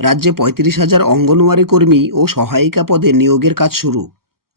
রাজ্যে ৩৫,০০০ অঙ্গনওয়াড়ি কর্মী ও সহায়িকা পদে নিয়োগের কাজ শুরু।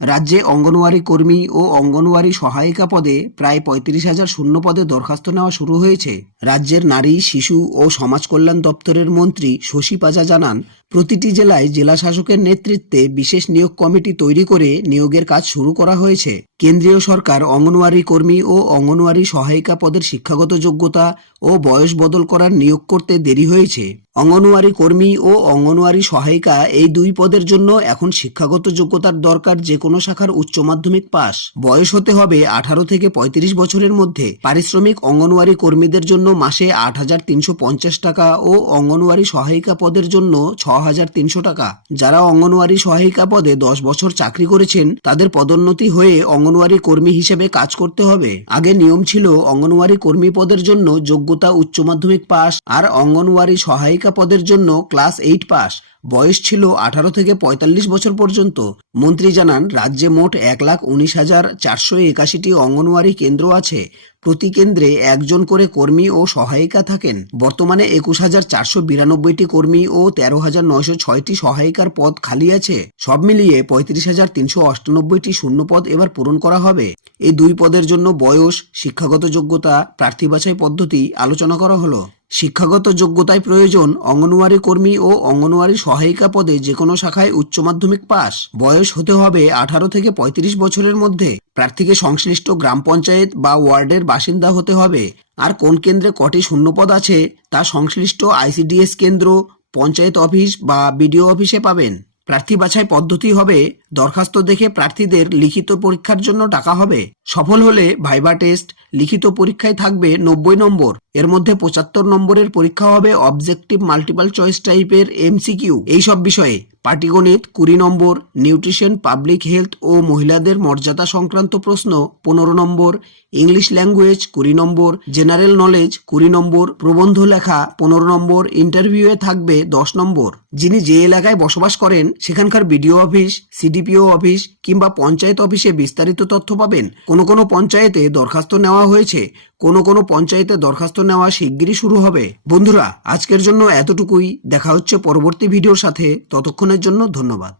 রাজ্যে অঙ্গনওয়াড়ি কর্মী ও অঙ্গনওয়াড়ি সহায়িকা পদে প্রায় ৩৫,০০০ শূন্য পদে দরখাস্ত নেওয়া শুরু হয়েছে। রাজ্যের নারী, শিশু ও সমাজ কল্যাণ দপ্তরের মন্ত্রী শশী পাজা জানান, প্রতিটি জেলায় জেলা শাসকের নেতৃত্বে বিশেষ নিয়োগ কমিটি তৈরি করে নিয়োগের কাজ শুরু করা হয়েছে। কেন্দ্রীয় সরকার অঙ্গনওয়াড়ি কর্মী ও অঙ্গনওয়াড়ি সহায়িকা পদের শিক্ষাগত যোগ্যতা ও বয়স বদল করার নিয়োগ করতে দেরি হয়েছে। অঙ্গনওয়াড়ি কর্মী ও অঙ্গনওয়াড়ি সহায়িকা এই দুই পদের জন্য এখন শিক্ষাগত যোগ্যতার দরকার যে কোনো শাখার উচ্চ মাধ্যমিক পাস। বয়স হতে হবে 18 থেকে 35 বছরের মধ্যে। পারিশ্রমিক অঙ্গনওয়াড়ি কর্মীদের জন্য মাসে 8,350 টাকা ও অঙ্গনওয়াড়ি সহায়িকা পদের জন্য 6,300 টাকা। যারা অঙ্গনওয়াড়ি সহায়িকা পদে 10 বছর চাকরি করেছেন তাদের পদোন্নতি হয়ে অঙ্গনওয়াড়ি কর্মী হিসেবে কাজ করতে হবে। আগে নিয়ম ছিল অঙ্গনওয়াড়ি কর্মী পদের জন্য যোগ্যতা উচ্চ মাধ্যমিক পাস আর অঙ্গনওয়াড়ি সহায়িকা পদের জন্য ক্লাস 8 পাস। বয়স ছিল 18 থেকে 45 বছর পর্যন্ত। মন্ত্রী জানান, রাজ্যে মোট 1,19,481টি অঙ্গনওয়াড়ি কেন্দ্র আছে। প্রতি কেন্দ্রে একজন করে কর্মী ও সহায়িকা থাকেন। বর্তমানে 21,492টি কর্মী ও 13,906টি সহায়িকার পদ খালি আছে। সব মিলিয়ে 35,398টি শূন্য পদ এবার পূরণ করা হবে। এই দুই পদের জন্য বয়স, শিক্ষাগত যোগ্যতা, প্রার্থী বাছাই পদ্ধতি আলোচনা করা হলো। শিক্ষাগত যোগ্যতায় প্রয়োজন অঙ্গনওয়াড়ি কর্মী ও অঙ্গনওয়াড়ি সহায়িকা পদে যে কোনো শাখায় উচ্চ মাধ্যমিক পাস। বয়স হতে হবে 18 থেকে 35 বছরের মধ্যে। প্রার্থীকে সংশ্লিষ্ট গ্রাম পঞ্চায়েত বা ওয়ার্ডের বাসিন্দা হতে হবে। আর কোন কেন্দ্রে কটি শূন্যপদ আছে তা সংশ্লিষ্ট ICDS কেন্দ্র, পঞ্চায়েত অফিস বা BDO অফিসে পাবেন। প্রার্থী বাছাই পদ্ধতি হবে, দরখাস্ত দেখে প্রার্থীদের লিখিত পরীক্ষার জন্য ডাকা হবে। সফল হলে ভাইবা টেস্ট, লিখিত পরীক্ষায় থাকবে 90 নম্বর। এর মধ্যে 75 নম্বরের পরীক্ষা হবে অবজেক্টিভ মাল্টিপল চয়েস টাইপের MCQ। এইসব বিষয়ে পাটিগণিত 20 নম্বর, নিউট্রিশন, পাবলিক হেলথ ও মহিলাদের মর্যাদা সংক্রান্ত প্রশ্ন 15 নম্বর, ইংলিশ ল্যাঙ্গুয়েজ 20 নম্বর, জেনারেল নলেজ 20 নম্বর, প্রবন্ধ লেখা 15 নম্বর, ইন্টারভিউয়ে থাকবে 10 নম্বর। যিনি যে এলাকায় বসবাস করেন সেখানকার BDO অফিস, CDPO অফিস কিংবা পঞ্চায়েত অফিসে বিস্তারিত তথ্য পাবেন। কোনো পঞ্চায়েতে দরখাস্ত নেওয়া হয়েছে, কোনো পঞ্চায়েতে দরখাস্ত নেওয়া শিগগিরই শুরু হবে। বন্ধুরা, আজকের জন্য এতটুকুই। দেখা হচ্ছে পরবর্তী ভিডিওর সাথে। ততক্ষণের জন্য ধন্যবাদ।